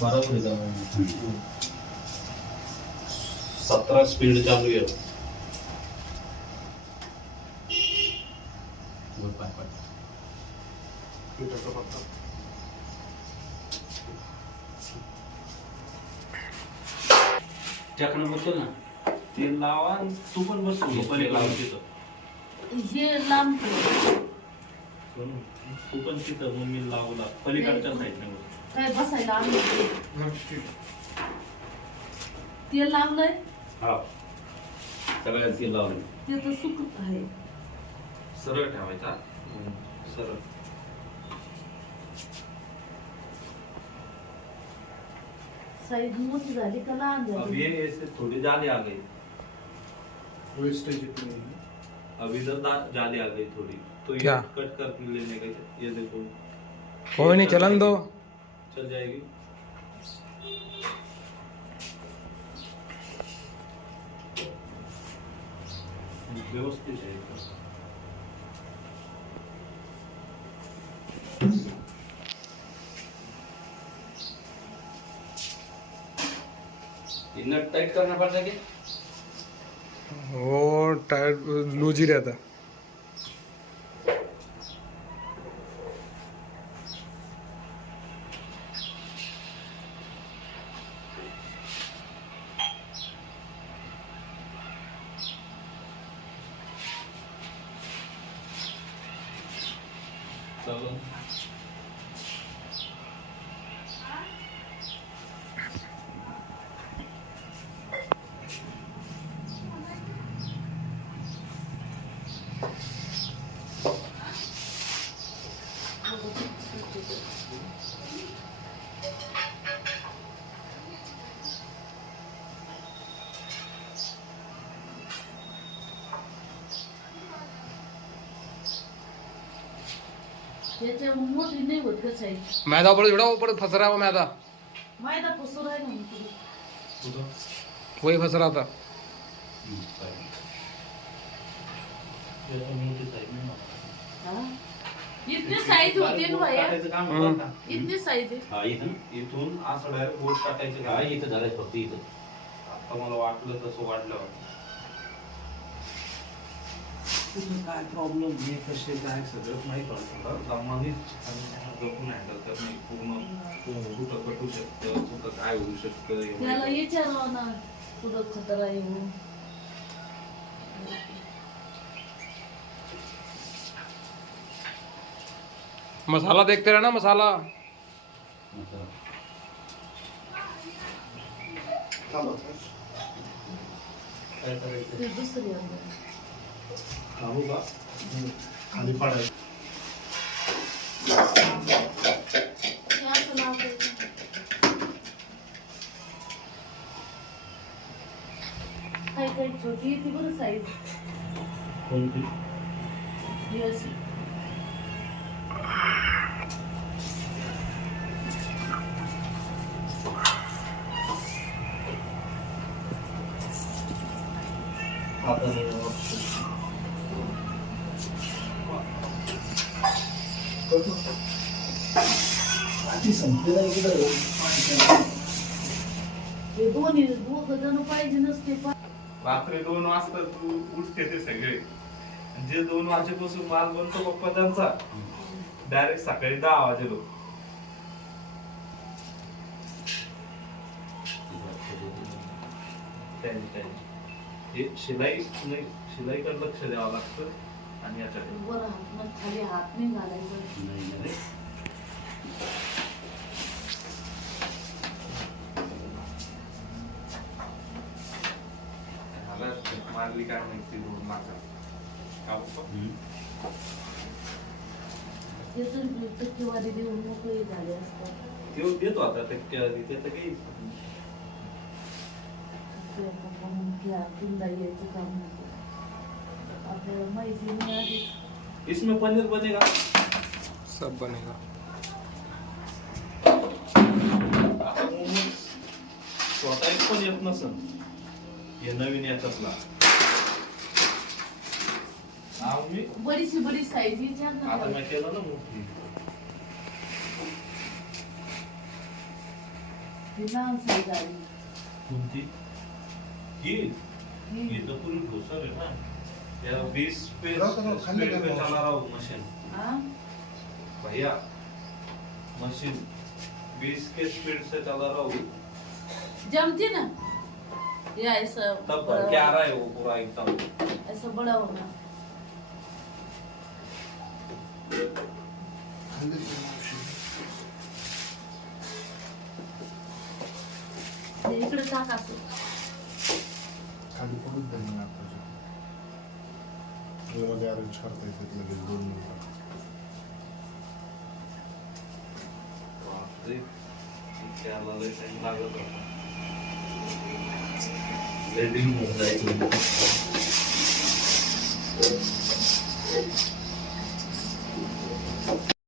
बरोबर आहे का? 17 स्पीड चालू आहे. त्याकडे बसतो ना ते लावा आणि तू पण बस पलीकडे लावून तिथं. हे लांब सोनू, तू पण तिथं मम्मी लावला पलीकडच्या साईडने बस. काय बसायला आम्ही ते लावलंय हा सगळ्यात ते लावलं. ते तर सुकत आहे. सरळ ठेवायचा. सरळ. साईज मोठी झाली का लहान अब झाली? ये ऐसे थोड़ी जाली आ गई. अभी तो जाली आ गई थोड़ी. तो ये क्या? कट कर लेने का. ये देखो. कोई नहीं, चलन दो. चल जाएगी. व्यवस्थित आहे एकदम. ये नट टाइट करना पड़ता है क्या? वो टायर लूज ही रहता. चलो. याच्या मोठी नाही होत का साईज? मैदा ऊपर जुड़ा, ऊपर फंस रहा है वो मैदा. मैदा पसर आहे ना इकडे. कुठं? वही फंस रहा था. त्याचं मोठी साईज नाही मला. हा? इतनी साईज होते ना भैया? टाकायचं काम होतं का? इतनी साईज आहे. हा इथं. इथून असं डायरेक्ट बोट टाकायचं हा का? इथं झालं फक्त इथं. आता मला वाटलं तसं वाढलं. काय प्रॉब्लेम हे कसे काय सगळं माहीत वाटतं. दमानीच जपून हँडल करणे पूर्ण. कुठं कटू शकतं, कुठं काय होऊ शकतं हे त्याला माहित. विचारावं ना कुठं खतरा येऊ. मसाला देखते रहना, मसाला. काय करायचं? ते दुसरी आहे. थांबू का? खाली पडायचं. हे असं लावायचं. काही छोटी येते बरं साईज. कोणती? ही अशी. आता संपलेला इकडं. हे दोन्ही दोघं जण पाहिजे नसते. रात्री 2 वाजता तू उठते ते सगळे. जे 2 वाजेपासून माल बनतो पप्पा त्यांचा डायरेक्ट सकाळी 10 वाजेलो. हे शिलाई नाही, शिलाईकडे लक्ष द्यावं लागतं आणि याच्याकडे. वर हात मग खाली हात नाही घालायचं. नाही नाही. मारली काय माहिती 2 माका का पप्पा? टक्केवारी देऊन मोकळी झाले असतात. ते देतो आता टक्केवारी. त्याचं काही यायचं काम नव्हतं. आपल्याला माहिती मिळाली. इसमें पनीर बनेगा. सब बनेगा. आता मोमोज स्वतः एक पण येत नसन. हे नवीन याच्यातला. मी बरीचशी बरी साईज विचार ना. आता मी केलं ना मोठी. ती लहान साईज आली कोणती ही ये तो पूरी ठोसर है ना या 20 पे स्पीड पे चला रहा हूँ मशीन हा भैया मशीन 20 के स्पीड से चला रहा हूँ जमती ना ये ऐसा तब भर के आ रहा है वो पूरा एकदम ऐसा बड़ा होना ते इकडे टाक असं खाली पडून जाईल मग आताच्या मध्ये अरेंज करता येते लगेच 2 मिनिटात बापरे त्याला लय टाइम लागत होता लेटिंग होऊन जायचं